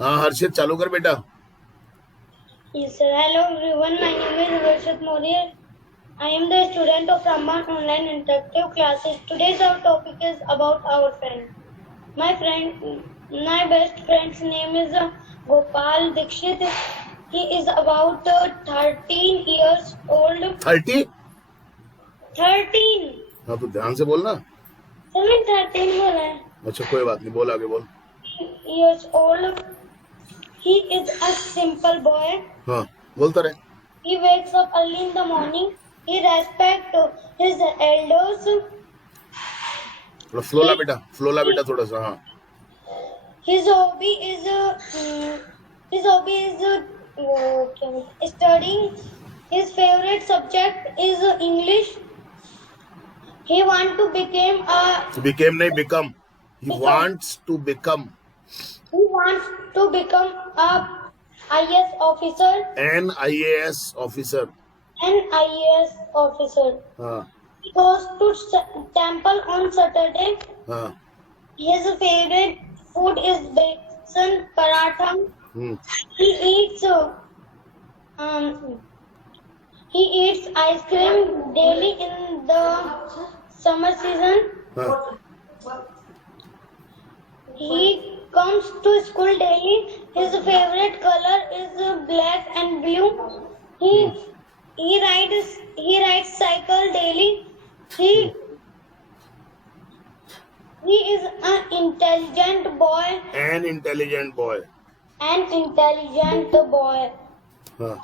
हाँ हर्षित चालू कर बेटा. Yes, sir. Hello everyone. My name is Varshit Moria. I am the student of Raman Online Interactive Classes. Today's our topic is about our friend. My best friend's name is Gopal Dikshit. He is about 13 years old. 30. 13. हाँ तो ध्यान से बोलना. Sir मैं 13 बोला है. अच्छा कोई बात नहीं, बोल आगे बोल. Years old. He is a simple boy. हाँ बोलता रहे. He wakes up early in the morning. He respects his elders. थोड़ा फ्लो ला बेटा, फ्लो ला बेटा थोड़ा सा. हाँ His hobby is studying. His favorite subject is English. He wants to become a became नहीं become. He wants to become a IAS officer. an IAS officer. An IAS officer. हाँ He goes to temple on Saturday. हाँ. His favorite food is besan paratha. He eats um, he eats ice cream daily in the summer season. हाँ. He comes to school daily. His favorite color is black and blue. He rides cycle daily. He is an intelligent boy. An intelligent boy. An intelligent boy. हाँ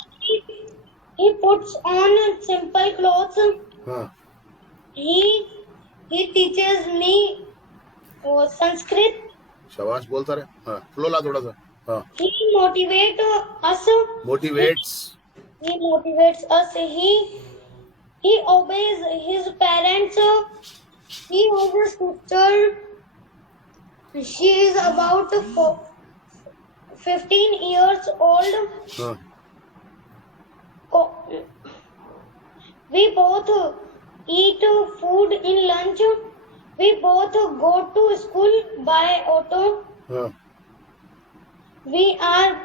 He puts on simple clothes. हाँ. He teaches me Sanskrit. शाबाश बोलता रहे. हाँ flow ला थोड़ा सा. हाँ. He motivates us. Motivates. He motivates us. He obeys his parents. He has a sister. She is about 15 years old. हाँ. We both eat food in lunch. We both go to school by auto. हाँ. We are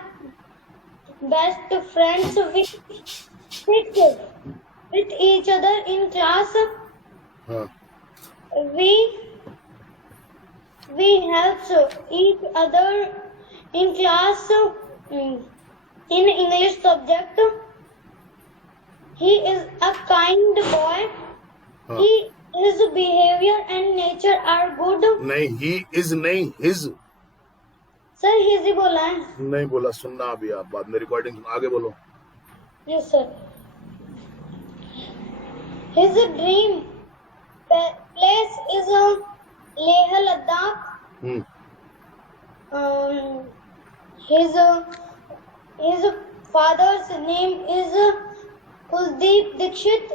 best friends. We sit with each other in class. हाँ. We help each other in class in English subject. He is a kind boy. हाँ. His behavior and nature are good. नहीं he is नहीं his. Sir his ही बोला है. नहीं बोला, सुनना अभी आप बाद में रिकॉर्डिंग. आगे बोलो. Yes sir. His dream place is Leh Ladakh. His father's name is Kuldeep Dikshit.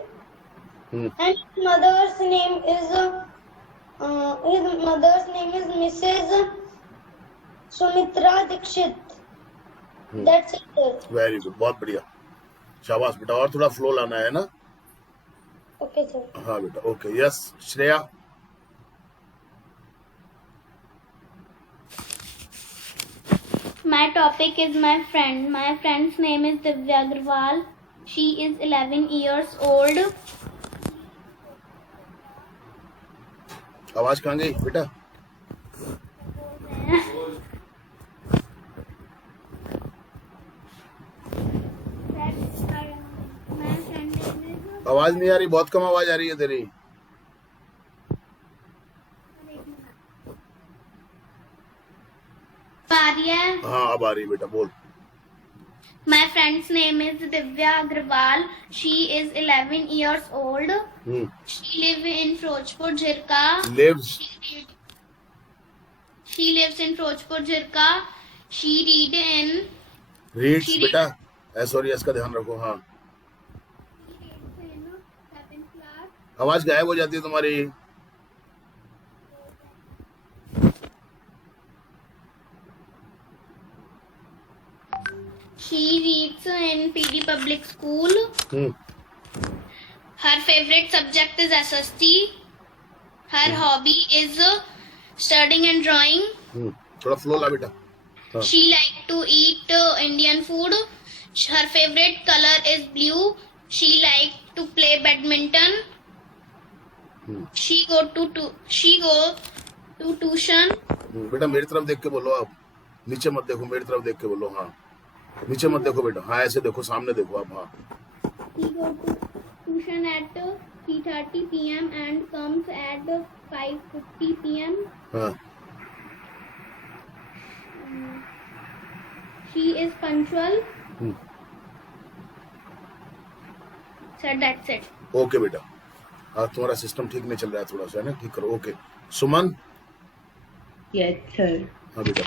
And his mother's name is Mrs. Sumitra Dikshit. That's it sir. Very good, बहुत बढ़िया. शाबाश बेटा, और थोड़ा फ्लो लाना है ना. Okay sir. हाँ बेटा. Okay yes Shreya. My topic is my friend. My friend's name is Divya Agrawal. She is 11 years old. आवाज कहाँ गई बेटा. आवाज नहीं आ रही, बहुत कम आवाज आ रही है तेरी. हाँ अब आ रही बेटा, बोल. My friend's name is Divya Agrawal. She is 11 years old. She lives in Firozpur Jhirka. She lives in Firozpur Jhirka. She reads बेटा. एस और यस का ध्यान रखो. हाँ आवाज गायब हो जाती है तुम्हारी. She reads in PD Public School. Her favorite subject is SST. Her hobby is studying and drawing. थोड़ा फ्लो ला बेटा. Huh. She like to eat Indian food. Her favorite color is blue. She like to play badminton. She go to tuition. बेटा मेरी तरफ देख के बोलो आप, नीचे मत देखो, मेरी तरफ देख के बोलो। हाँ, नीचे मत देखो बेटा, हाँ ऐसे देखो, सामने देखो आप। हाँ, He go to tuition at 3:30 p.m. and comes at 5:50 p.m. हाँ, She is punctual. Hmm, Sir, that's it. Okay बेटा। हाँ, तुम्हारा सिस्टम ठीक नहीं चल रहा है, थोड़ा सा है ना, ठीक करो। ओके, सुमन। Yes, sir. हाँ बेटा।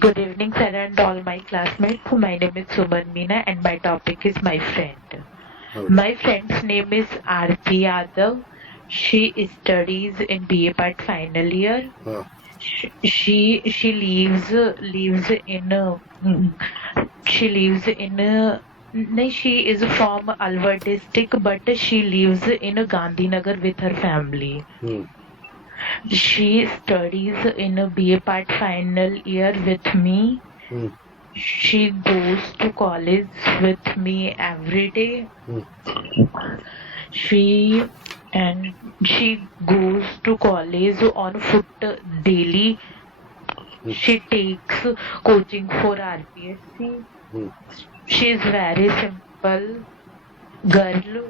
Good evening, sir, and all my classmates. My name is Suman Meena, and my topic is my friend. हाँ बेटा। My friend's name is Aarti Yadav. She studies in BA Part final year. हाँ, She lives in no, she is from Alwar district, but she lives in Gandhinagar with her family. She studies in a BA Part final year with me. She goes to college with me every day. She goes to college on foot daily. She takes coaching for RPSC. She is very simple girl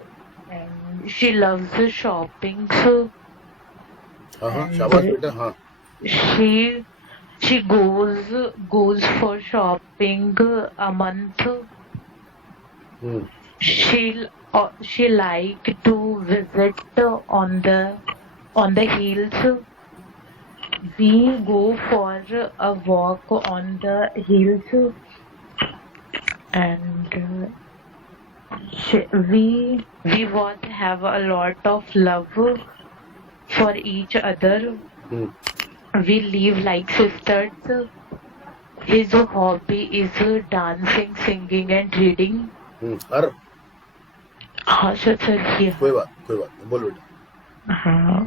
and she loves shopping. हाँ, हाँ, शाबाश बेटा। हाँ, She goes for shopping a month. She like to visit on the hills. We go for a walk on the hills, and we both have a lot of love for each other. We live like sisters. His hobby is dancing, singing, and reading. हर हाँ sir yeah. कोई बात बोल बेटा। हाँ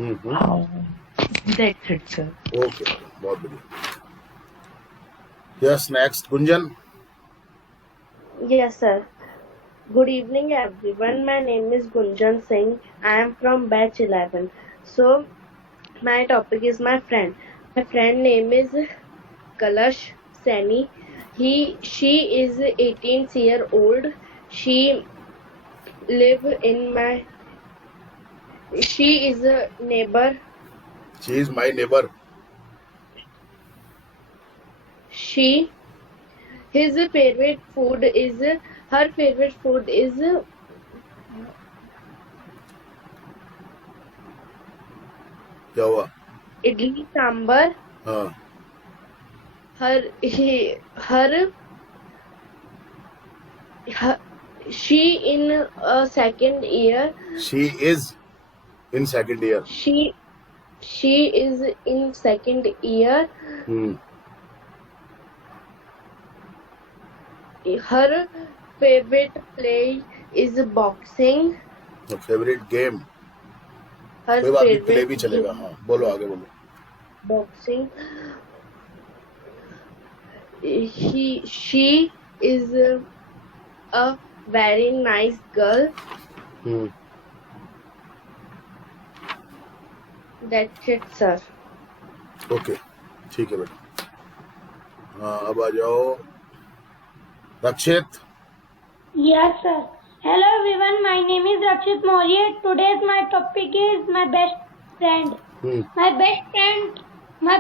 that's it, sir. Okay, बहुत बढ़िया। Yes, next Gunjan. Yes, sir. Good evening, everyone. My name is Gunjan Singh. I am from batch 11. So, my topic is my friend. My friend name is Kalash Saini. She is 18-year-old. She is a neighbor. She is my neighbor. Her favorite food is क्या हुआ? idli sambar. हाँ, She in second year. she is in second year. She is in second year. Her favorite play is boxing. Favourite game, Her कोई बात नहीं, play favorite भी चलेगा। हाँ, बोलो, आगे बोलो। boxing. She is a very nice girl. That's it, sir. Okay, ठीक है बेटा। हाँ, अब आ जाओ रक्षित। Yes, sir. Hello everyone, my name is Rakshit Maurya. Today's my topic is my best friend. My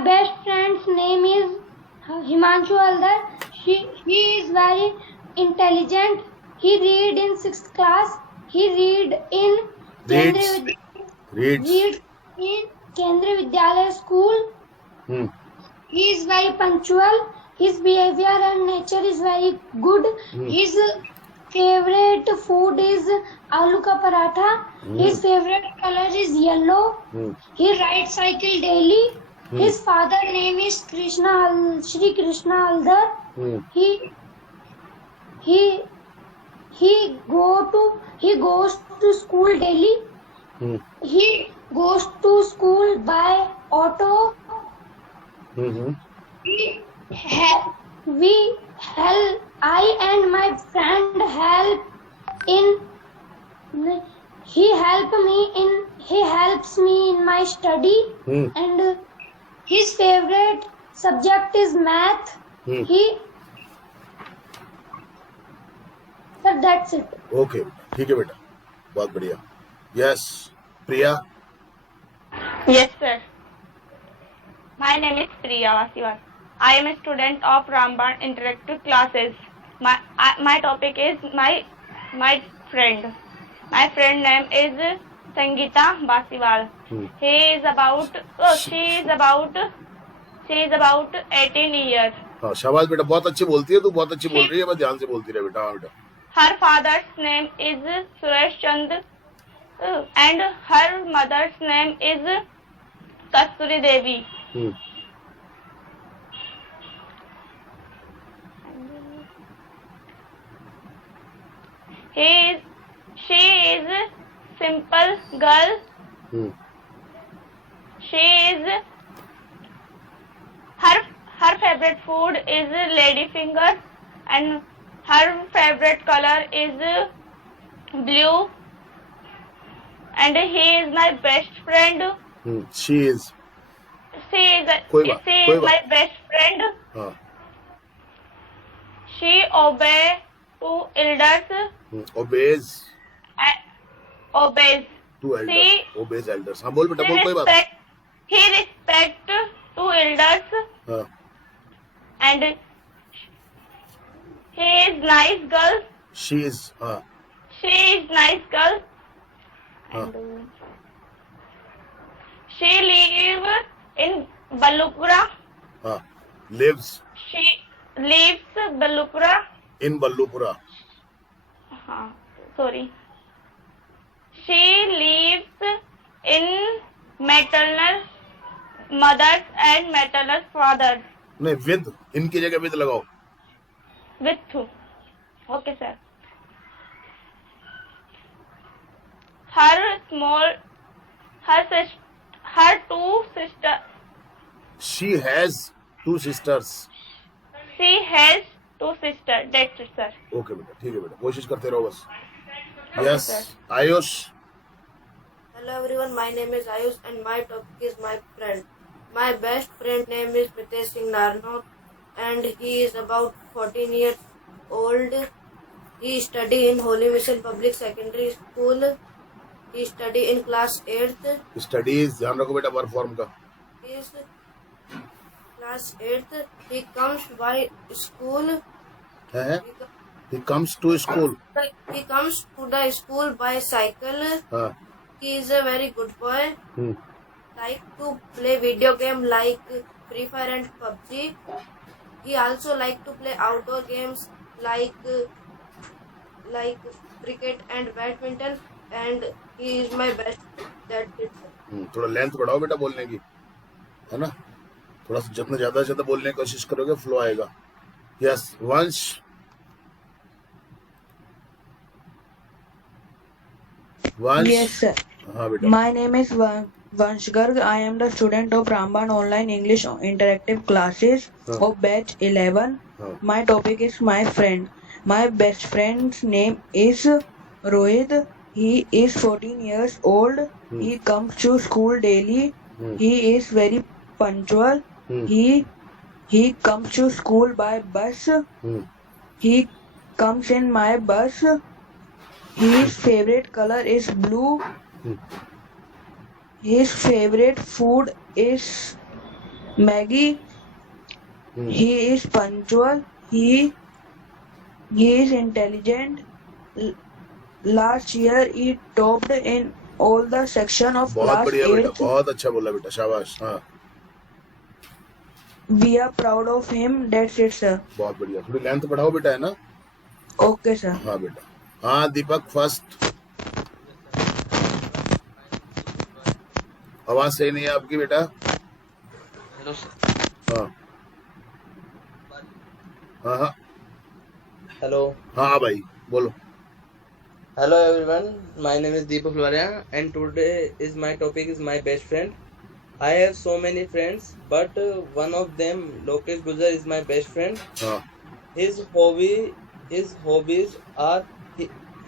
best friend's name is Himanshu Haldar. He is very intelligent. He read in 6th class. He reads in Kendriya Vidyalaya School. He is very punctual. His behavior and nature is very good. His favorite food is aloo ka paratha. His favorite color is yellow. He rides cycle daily. His father name is Shri Krishna Haldar. He goes to school daily. He goes to school by auto. I and my friend help in. He helps me in my study, and his favorite subject is math. Sir, that's it. Okay, ठीक है बेटा, बहुत बढ़िया. Yes, Priya. Yes, sir. My name is Priya Vasiwal. I am a student of Ramban Interactive Classes. My topic is my friend. My friend name is Sangeeta Vasiwal. She is about 18 years. हाँ, शाबाश बेटा, बहुत अच्छी बोलती है तू, बहुत अच्छी बोल रही है, बस ध्यान से बोलती रहे बेटा. हाँ बेटा. Her father's name is Suresh Chand and her mother's name is Kasturi Devi. She is a simple girl. She is her favorite food is ladyfinger and her favorite color is blue and he is my best friend. She is. She is कोई बात. my best friend. हाँ. She obey to elders. Obeys To elders. She Obeys elders. हाँ बोल बेटा, बोल, कोई बात. he respect to elders हाँ. and he is nice girl. She is. हाँ. She is nice girl. हाँ. She live in Ballupura. हाँ. Lives She lives Ballupura. in Ballupura. Sorry. She lives in maternal mothers and maternal fathers. नहीं, with, इनकी जगह with लगाओ. With. Okay, sir. Her two sisters. She has 2 sisters. She has 2 sisters. That's it, sir. Okay बेटा, ठीक है बेटा, कोशिश करते रहो बस. Yes, Ayush. Hello everyone, my name is Ayush and my topic is my friend. My best friend name is Mitesh Singh Narnot and he is about 14 years old. He study in Holy Mission Public Secondary School. He study in class 8th. Studies, ध्यान रखो बेटा verb form का. He is class 8th. He comes by school. है? He comes to school. He comes to the school by cycle. हाँ. He is a very good boy. Hmm. Like to play video game like Free Fire and PUBG. He also like to play outdoor games like cricket and badminton and he is my best. That's it. थोड़ा length बढ़ाओ बेटा बोलने की, है ना? थोड़ा सा जितना ज्यादा बोलने की कोशिश करोगे फ्लो आएगा. यस, वंश. वंश. Yes, sir. हाँ बेटा. My name is Vansh Garg. I am the student of Ramban Online English Interactive Classes of Batch 11. My topic is my friend. My best friend's name is Rohit. He is 14 years old. He comes to school daily. He is very punctual. He comes to school by bus. He comes in my bus. His favorite color is blue. His favorite food is Maggie. He is punctual. He is intelligent. Last year he topped in all the section of बहुत class बढ़िया बेटा, 8th. बहुत अच्छा बोला बेटा, शाबाश. हाँ. We are proud of him. That's it, sir. बहुत बढ़िया, थोड़ी लेंथ बढ़ाओ बेटा, है ना? Okay, sir. हाँ बेटा. हाँ दीपक फर्स्ट. आवाज सही नहीं है आपकी बेटा. Hello sir. हाँ हाँ हाँ हेलो. हाँ भाई बोलो. Hello everyone, my name is Deepak Lwaria and today is my topic is my best friend. I have so many friends, but one of them, Lokesh Gujjar, is my best friend. हाँ His hobbies are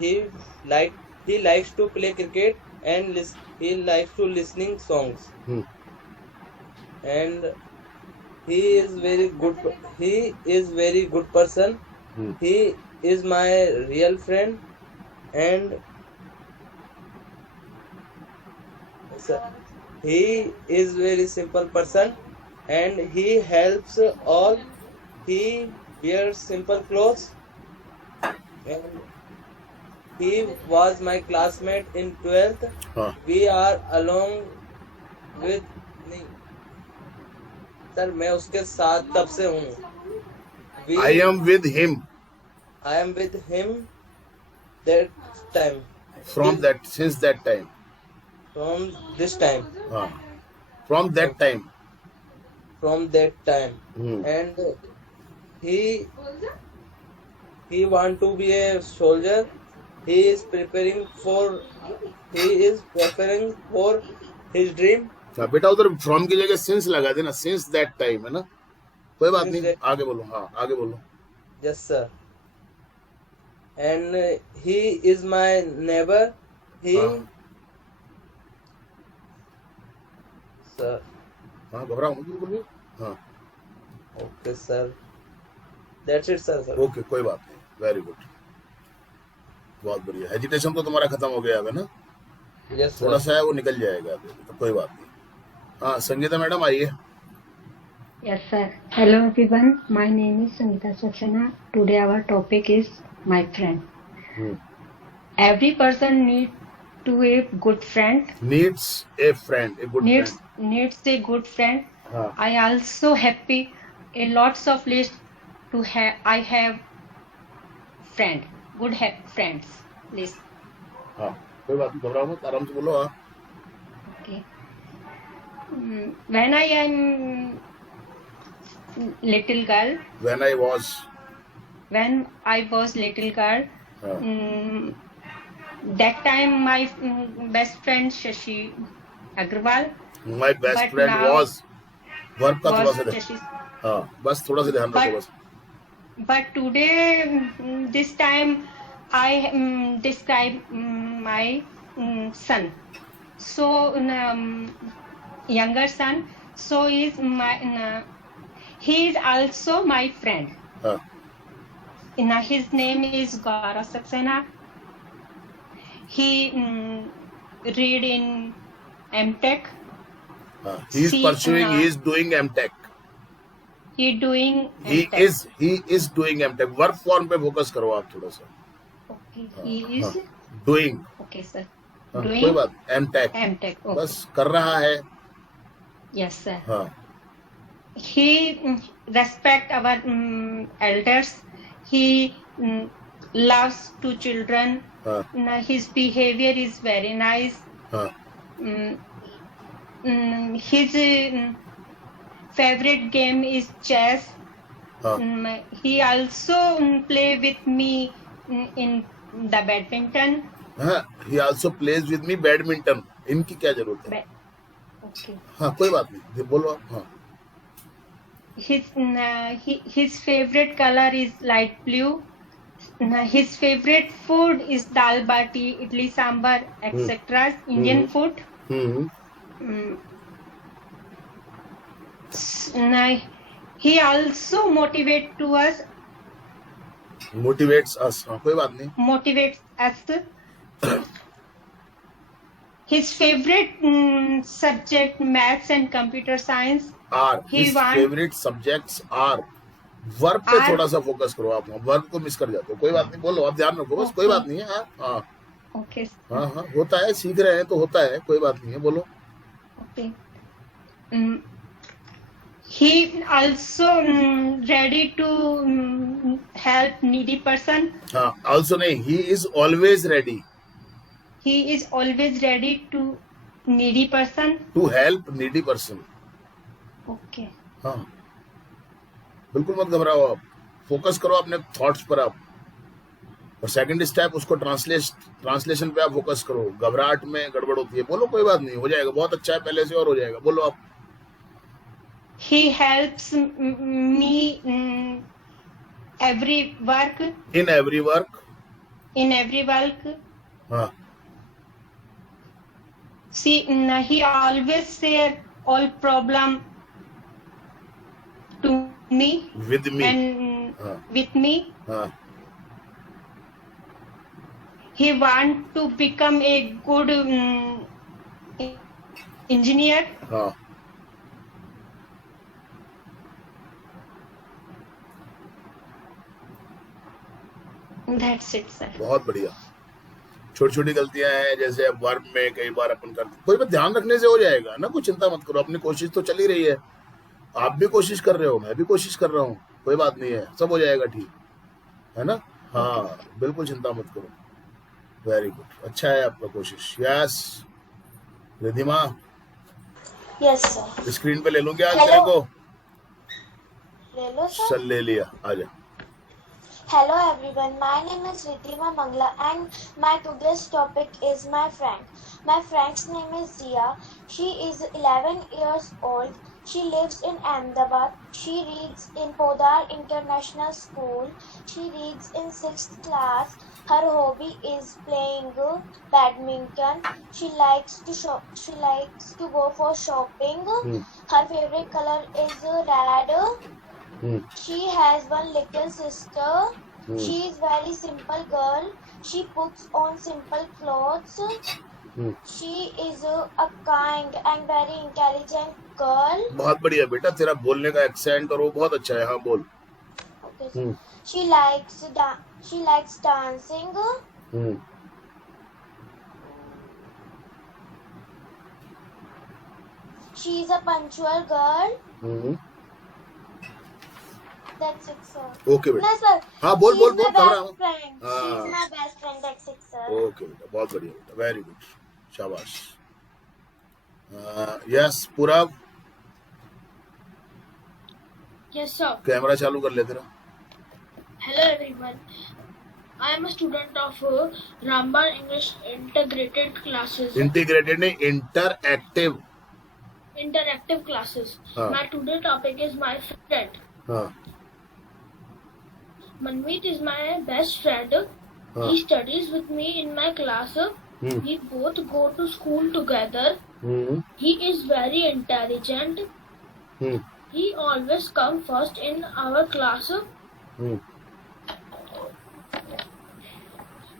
he likes to play cricket and he likes to listening songs, hmm, and he is very good person. Hmm, He is my real friend, and he is very simple person, and he helps all. He wears simple clothes, and he was my classmate in 12th. हाँ We are along with नहीं sir मैं उसके साथ तब से हूँ. I am with him I am with him that time, since that time. from this time, हाँ from that time. Hmm, and he want to be a soldier. He is preparing for his dream. हाँ बेटा उधर from की जगह since लगा देना, since that time है ना, कोई बात Since नहीं, that- आगे बोलो. हाँ आगे बोलो. Yes, sir. And he is my neighbor. He, हाँ. sir. हाँ घबराओ मत बिल्कुल भी. हाँ Okay, sir. That's it, sir. Okay कोई बात नहीं, वेरी गुड, बहुत बढ़िया. हेजिटेशन तो तुम्हारा खत्म हो गया है ना, Yes, थोड़ा sir. सा है वो निकल जाएगा अभी, तो कोई बात नहीं. हाँ संगीता मैडम आइए. Yes, sir. Hello, everyone. My name is Sangeeta Saxena. Today, our topic is my friend. Hmm, Every person needs to a good friend. needs a friend, a good Needs friend. a good friend. हाँ I also happy a lots of list to have. I have friend, friends list. हाँ कोई बात नहीं, घबराओ मत, आराम से बोलो. हाँ Okay. When I am little girl, when I was. little girl. हाँ That time my best friend Shashi Agrawal my best But friend now- was. Verb का थोड़ा was सा ध्यान. Shashi. हाँ बस थोड़ा सा ध्यान रखो But- बस. But today, this time, I describe my son. So, younger son. So he is also my friend. हाँ His name is Gaurav Saxena. He read in MTech. हाँ he is See, pursuing, he is doing MTech. He doing he MTech. is doing MTech. Verb form पे focus करो आप थोड़ा सा. Okay. He is हाँ doing. okay, sir. हाँ, Doing कोई बात. MTech MTech. Okay. बस कर रहा है. Yes, sir. हाँ He respect our elders. He loves two children. हाँ His behavior is very nice. हाँ His favorite game is chess. हाँ He also play with me in the badminton. हाँ he also plays with me badminton. इनकी क्या जरूरत है. Okay. हाँ कोई बात नहीं, बोलो आप. हाँ His favorite color is light blue. His favorite food is dal bati, idli sambar, etc. Indian food. He also motivates us. हाँ कोई बात नहीं. Motivates us. His favorite subject maths and computer science. Are He his want- favorite subjects are. Verb पे Are- थोड़ा सा focus करो आप. Verb को मिस कर जाते हो. कोई बात नहीं, बोलो आप, ध्यान रखो बस. कोई बात नहीं है. हाँ हाँ Okay. हाँ हाँ होता है, सीख रहे हैं तो होता है, कोई बात नहीं है, बोलो. Okay. He also ready to help needy person. हाँ also नहीं, he is always ready He is always ready to needy person. to help needy person. Okay. हाँ बिल्कुल मत घबराओ आप, फोकस करो अपने थॉट्स पर आप. और सेकंड स्टेप उसको ट्रांसलेशन पे आप फोकस करो. घबराहट में गड़बड़ होती है, बोलो कोई बात नहीं, हो जाएगा, बहुत अच्छा है पहले से और हो जाएगा. बोलो आप. He helps me every work. In every work. In every work. हाँ. See, he always share all problem to me With me. and हाँ. with me. हाँ. He want to become a good engineer. हाँ. That's it, sir. बहुत बढ़िया. छोटी छोटी गलतियां हैं, जैसे अब वर्ब में कई बार अपन करते, कोई बात ध्यान रखने से हो जाएगा ना, कुछ चिंता मत करो, अपनी कोशिश तो चल ही रही है, आप भी कोशिश कर रहे हो, मैं भी कोशिश कर रहा हूँ, कोई बात नहीं है, सब हो जाएगा ठीक, है ना. हाँ, बिल्कुल चिंता मत करो. वेरी गुड, अच्छा है आपका कोशिश. Yes Ridhima, Yes, sir. Screen पे ले लूं क्या आज Hello. तेरे को? ले लो, sir. चल ले लिया, आजा. Hello everyone, my name is Riddhima Mangla and my today's topic is my friend. My friend's name is Zia. She is 11 years old. She lives in Ahmedabad. She reads in Podar International School. She reads in 6th class. Her hobby is playing badminton. She likes to shop. She likes to go for shopping. Her favorite color is red. She has one little sister. She is very simple girl. She puts on simple clothes. She is a kind and very intelligent girl. बहुत बढ़िया बेटा, तेरा बोलने का accent और वो बहुत अच्छा है. हाँ बोल. Okay, sir. She likes dancing. She is a punctual girl. That's it, sir. Okay बेटा. No, sir. हाँ बोल बोल She's बोल, my घबरा best friend. हाँ. She's my best friend. That's it, sir. Okay बेटा, बहुत बढ़िया बेटा, वेरी गुड, शाबाश. यस पूरब, Yes, sir. कैमरा चालू कर ले तेरा. Hello, everyone. I am a student of Ramban English Integrated Classes. Integrated नहीं, इंटरएक्टिव. Interactive classes. हाँ. My today topic is my friend. हाँ. Manmeet is my best friend. हाँ. He studies with me in my class. We both go to school together. He is very intelligent. He always comes first in our class.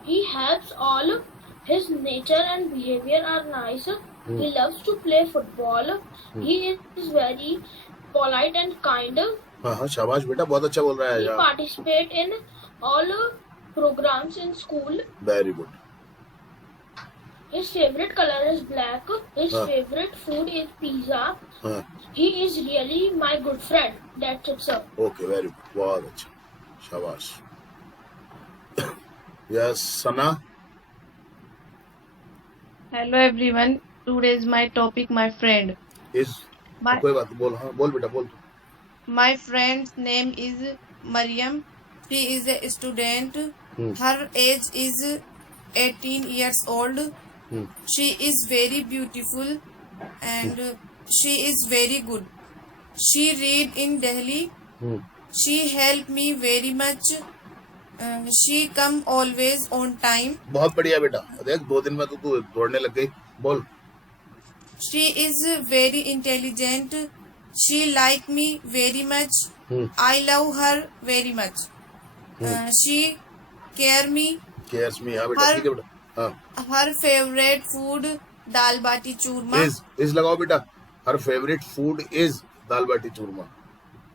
He helps all. His nature and behavior are nice. He loves to play football. He is very polite and kind. हाँ हाँ, शाबाश बेटा, बहुत अच्छा बोल रहा है He यार. participate in all programs in school. Very good. His favorite color is black. His हाँ. favorite food is pizza. हाँ. He is really my good friend. That's it, sir. Okay, very good, बहुत अच्छा, शाबाश. Yes Sana. Hello everyone. Today is my topic, my friend. इस कोई बात, बोल. हाँ बोल बेटा, बोल. My friend's name is Mariam. She is a student. Her age is 18 years old. She is very beautiful and she is very good. She read in Delhi. She help me very much. She come always on time. बहुत बढ़िया बेटा, देख 2 दिन में तो तू दौड़ने लग गई. बोल. She is very intelligent. She like me very much. I love her very much. She care me. Cares me. हाँ बेटा, ठीक है बेटा. हाँ. Her favorite food dal bati churma. Is लगाओ बेटा. Her favourite food is dal bati churma.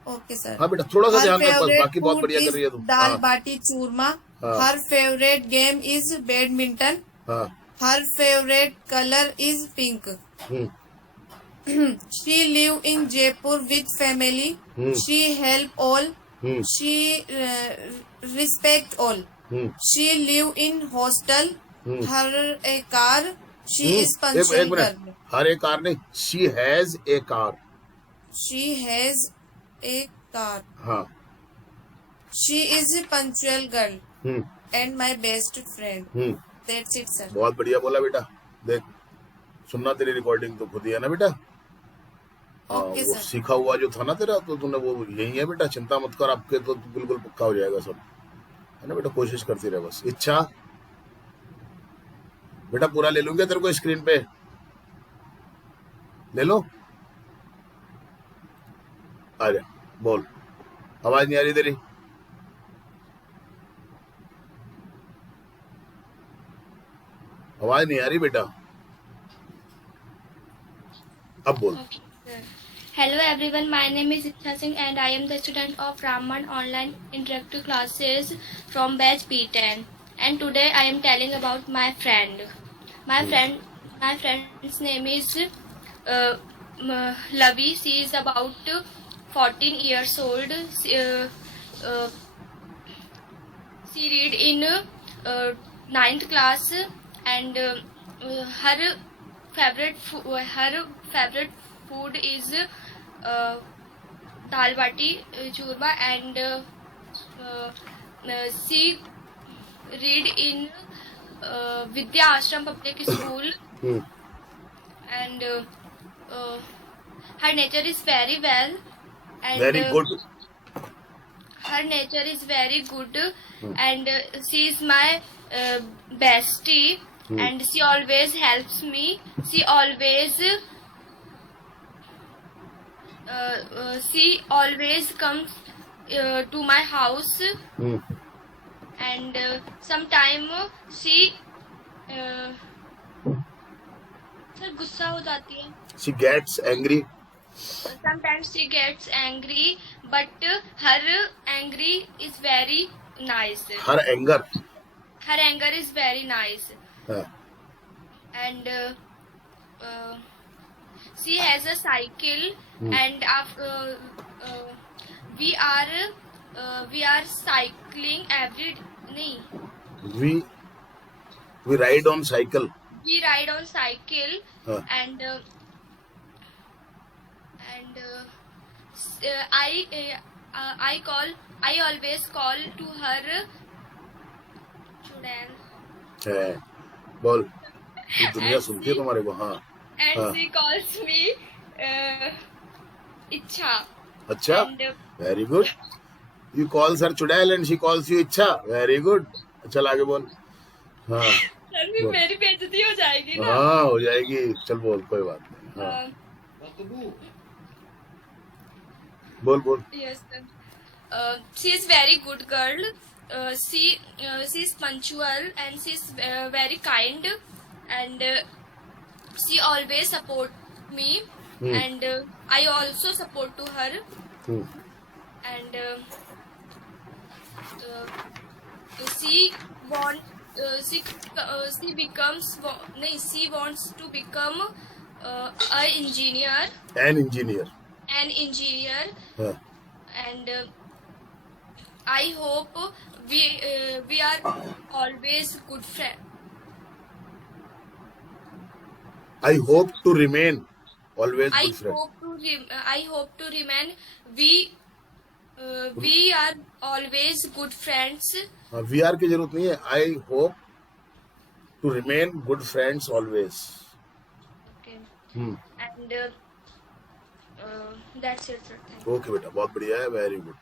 Okay sir. हाँ बेटा, थोड़ा सा Her ध्यान रख, बस, favorite बाकी बहुत food बढ़िया is कर रही है तू. dal हाँ. bati churma. हाँ. Her favorite game is badminton. हाँ. Her favorite color is pink. She live in Jaipur with family. She help all. She respect all. She live in hostel. Her a car. She is एक punctual minute, girl. हर एक car नहीं, she has a car. She has a car. हाँ. She is a punctual girl hmm. and my best friend. That's it, sir. बहुत बढ़िया बोला बेटा. देख, सुनना तेरी रिकॉर्डिंग तो खुद ही है ना बेटा. Okay, वो sir. सीखा हुआ जो था ना तेरा, तो तूने वो यही है बेटा, चिंता मत कर, आपके तो बिल्कुल पक्का हो जाएगा सब, है ना बेटा। कोशिश करती रहे बस। इच्छा बेटा पूरा ले लूंगे तेरे को स्क्रीन पे, ले लो। आ जा, बोल। आवाज नहीं आ रही तेरी। आवाज नहीं आ रही बेटा, अब बोल। Hello everyone, my name is Iksha Singh and I am the student of Raman Online Interactive Classes from batch P10. And today I am telling about my friend. My friend's name is Lavi. She is about 14 years old. She read in 9th class and her favorite food is dal bati churma, and she read in Vidya Ashram Public School. And her nature is very well, and Very good. her nature is very good, and she is my bestie, and she always helps me. She always comes to my house, and sometime she sir गुस्सा हो जाती है. She gets angry. Sometimes she gets angry, but her angry is very nice. Her anger. Her anger is very nice, हाँ. and she has a cycle, and after we are cycling every nahi. We ride on cycle. We ride on cycle, हाँ. and I always call to her Chudan, है, बोल। ये दुनिया सुनती है तुम्हारे को। हाँ, and हाँ. she calls me Ichha. अच्छा, And very good. You call her Chudail and she calls you Ichha. Very good. चल आगे बोल। हाँ, सर भी बोल। मेरी बेइज्जती हो जाएगी ना. हाँ हो जाएगी, चल बोल, कोई बात नहीं। हाँ, बोल बोल। Yes, sir. She is very good girl. She is punctual, and she is very kind, and she always support me, and I also support to her, and she wants to become an engineer. An engineer. हाँ. And I hope we are always good friends. I hope to remain always I good friend. hope to remain. We are always good friends. We are की जरूरत नहीं है। I hope to remain good friends always. Okay. Hmm. And that's it, sir. Thank you. Okay बेटा, बहुत बढ़िया है, very good.